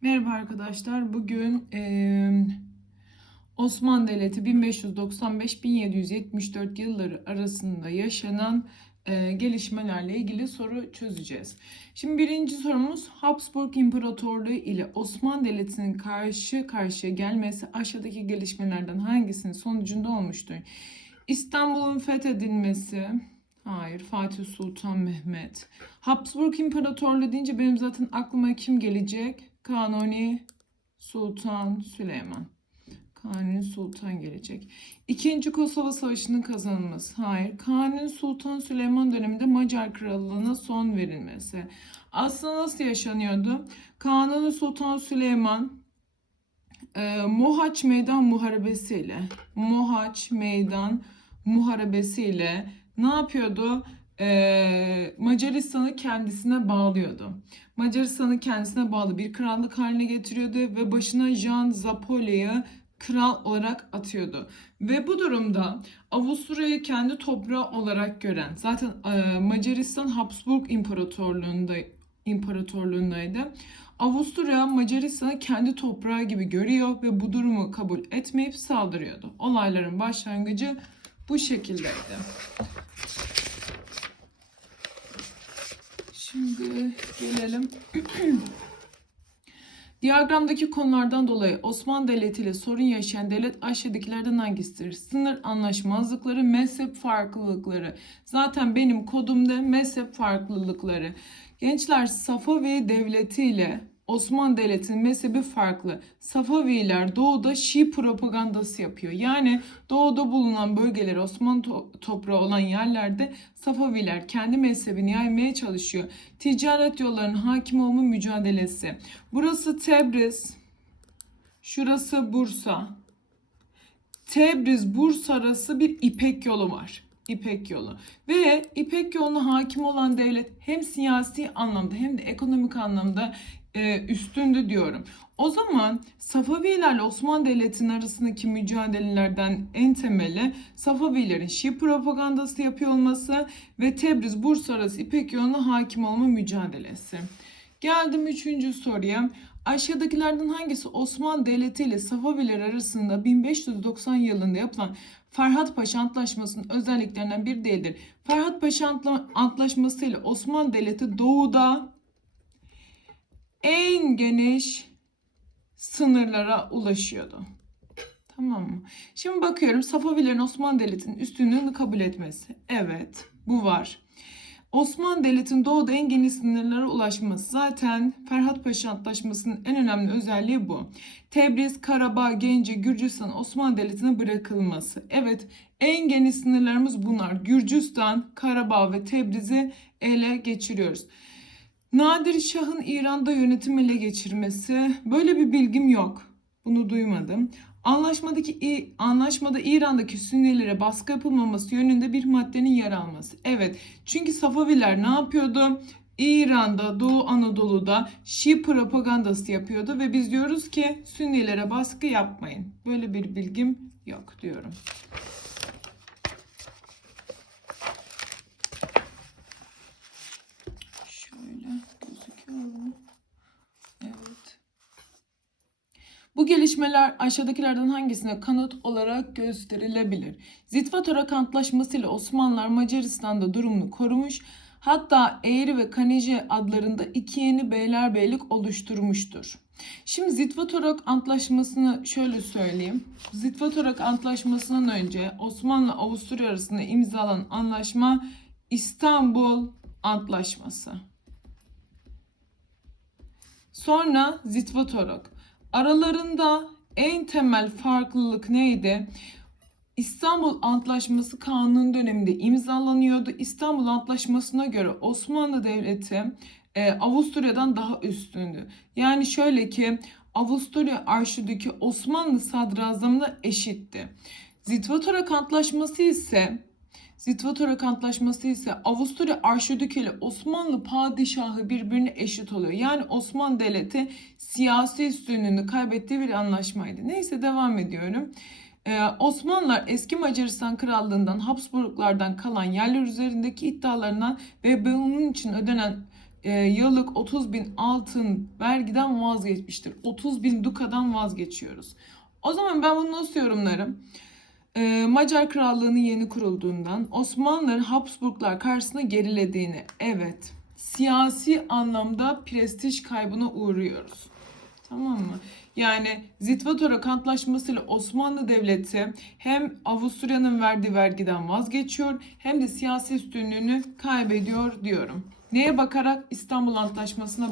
Merhaba arkadaşlar. Bugün eee, Osmanlı Devleti 1595-1774 yılları arasında yaşanan eee, gelişmelerle ilgili soru çözeceğiz. Şimdi birinci sorumuz Habsburg İmparatorluğu ile Osmanlı Devleti'nin karşı karşıya gelmesi aşağıdaki gelişmelerden hangisinin sonucunda olmuştur? İstanbul'un fethedilmesi, Hayır, Fatih Sultan Mehmet. Habsburg İmparatorluğu deyince benim zaten aklıma kim gelecek? Kanuni Sultan Süleyman. Kanuni Sultan gelecek. İkinci Kosova Savaşı'nın kazanılması. Hayır. Kanuni Sultan Süleyman döneminde Macar Krallığı'na son verilmesi. Aslında nasıl yaşanıyordu? Kanuni Sultan Süleyman e, Mohaç Meydan Muharebesiyle Mohaç Meydan Muharebesiyle ne yapıyordu? Ee, Macaristan'ı kendisine bağlıyordu. Macaristan'ı kendisine bağlı bir krallık haline getiriyordu ve başına Jean Zapolya'yı kral olarak atıyordu. Ve bu durumda Avusturya'yı kendi toprağı olarak gören, zaten e, Macaristan Habsburg İmparatorluğu'nda imparatorluğundaydı. Avusturya Macaristan'ı kendi toprağı gibi görüyor ve bu durumu kabul etmeyip saldırıyordu. Olayların başlangıcı bu şekildeydi. Şimdi gelelim. Diyagramdaki konulardan dolayı Osmanlı Devleti ile sorun yaşayan devlet aşağıdakilerden hangisidir? Sınır anlaşmazlıkları, mezhep farklılıkları. Zaten benim kodumda mezhep farklılıkları. Gençler Safavi Devleti ile Osmanlı Devleti'nin mezhebi farklı. Safaviler doğuda Şii propagandası yapıyor. Yani doğuda bulunan bölgeleri Osmanlı to- toprağı olan yerlerde Safaviler kendi mezhebini yaymaya çalışıyor. Ticaret yollarının hakim olma mücadelesi. Burası Tebriz. Şurası Bursa. Tebriz Bursa arası bir İpek yolu var. İpek yolu. Ve İpek yoluna hakim olan devlet hem siyasi anlamda hem de ekonomik anlamda e, üstündü diyorum. O zaman Safavilerle Osmanlı Devleti'nin arasındaki mücadelelerden en temeli Safavilerin Şii propagandası yapıyor olması ve Tebriz Bursa arası İpek yoluna hakim olma mücadelesi. Geldim üçüncü soruya. Aşağıdakilerden hangisi Osmanlı Devleti ile Safaviler arasında 1590 yılında yapılan Ferhat Paşa Antlaşması'nın özelliklerinden biri değildir? Ferhat Paşa Antla- Antlaşması ile Osmanlı Devleti doğuda en geniş sınırlara ulaşıyordu. Tamam mı? Şimdi bakıyorum Safavilerin Osmanlı Devleti'nin üstünlüğünü kabul etmesi. Evet, bu var. Osmanlı Devleti'nin doğuda en geniş sınırlara ulaşması. Zaten Ferhat Paşa Antlaşması'nın en önemli özelliği bu. Tebriz, Karabağ, Gence, Gürcistan Osmanlı Devleti'ne bırakılması. Evet, en geniş sınırlarımız bunlar. Gürcistan, Karabağ ve Tebriz'i ele geçiriyoruz. Nadir Şah'ın İran'da yönetim ele geçirmesi. Böyle bir bilgim yok. Bunu duymadım. Anlaşmadaki anlaşmada İran'daki Sünnilere baskı yapılmaması yönünde bir maddenin yer alması. Evet. Çünkü Safaviler ne yapıyordu? İran'da, Doğu Anadolu'da Şii propagandası yapıyordu ve biz diyoruz ki Sünnilere baskı yapmayın. Böyle bir bilgim yok diyorum. Şöyle gözüküyor mu? Evet. Bu gelişmeler aşağıdakilerden hangisine kanıt olarak gösterilebilir? Zitva-Torak Antlaşması ile Osmanlılar Macaristan'da durumunu korumuş, hatta Eğri ve Kaneci adlarında iki yeni beylerbeylik oluşturmuştur. Şimdi Zitva-Torak Antlaşması'nı şöyle söyleyeyim. Zitva-Torak Antlaşması'ndan önce Osmanlı Avusturya arasında imzalanan anlaşma İstanbul Antlaşması. Sonra Zitvatorok. Aralarında en temel farklılık neydi? İstanbul Antlaşması kanun döneminde imzalanıyordu. İstanbul Antlaşması'na göre Osmanlı Devleti e, Avusturya'dan daha üstündü. Yani şöyle ki Avusturya Arşidükü Osmanlı Sadrazamı'na eşitti. Zitvatorok Antlaşması ise Zitvatorok Antlaşması ise Avusturya Arşidükü ile Osmanlı Padişahı birbirine eşit oluyor. Yani Osmanlı Devleti siyasi üstünlüğünü kaybettiği bir anlaşmaydı. Neyse devam ediyorum. Ee, Osmanlılar eski Macaristan Krallığından Habsburglardan kalan yerler üzerindeki iddialarından ve bunun için ödenen e, yıllık 30 bin altın vergiden vazgeçmiştir. 30 bin dukadan vazgeçiyoruz. O zaman ben bunu nasıl yorumlarım? E, Macar Krallığı'nın yeni kurulduğundan Osmanlıların Habsburglar karşısında gerilediğini, evet siyasi anlamda prestij kaybına uğruyoruz. Tamam mı? Yani Zitvatora Antlaşması'yla Osmanlı Devleti hem Avusturya'nın verdiği vergiden vazgeçiyor hem de siyasi üstünlüğünü kaybediyor diyorum. Neye bakarak? İstanbul Antlaşması'na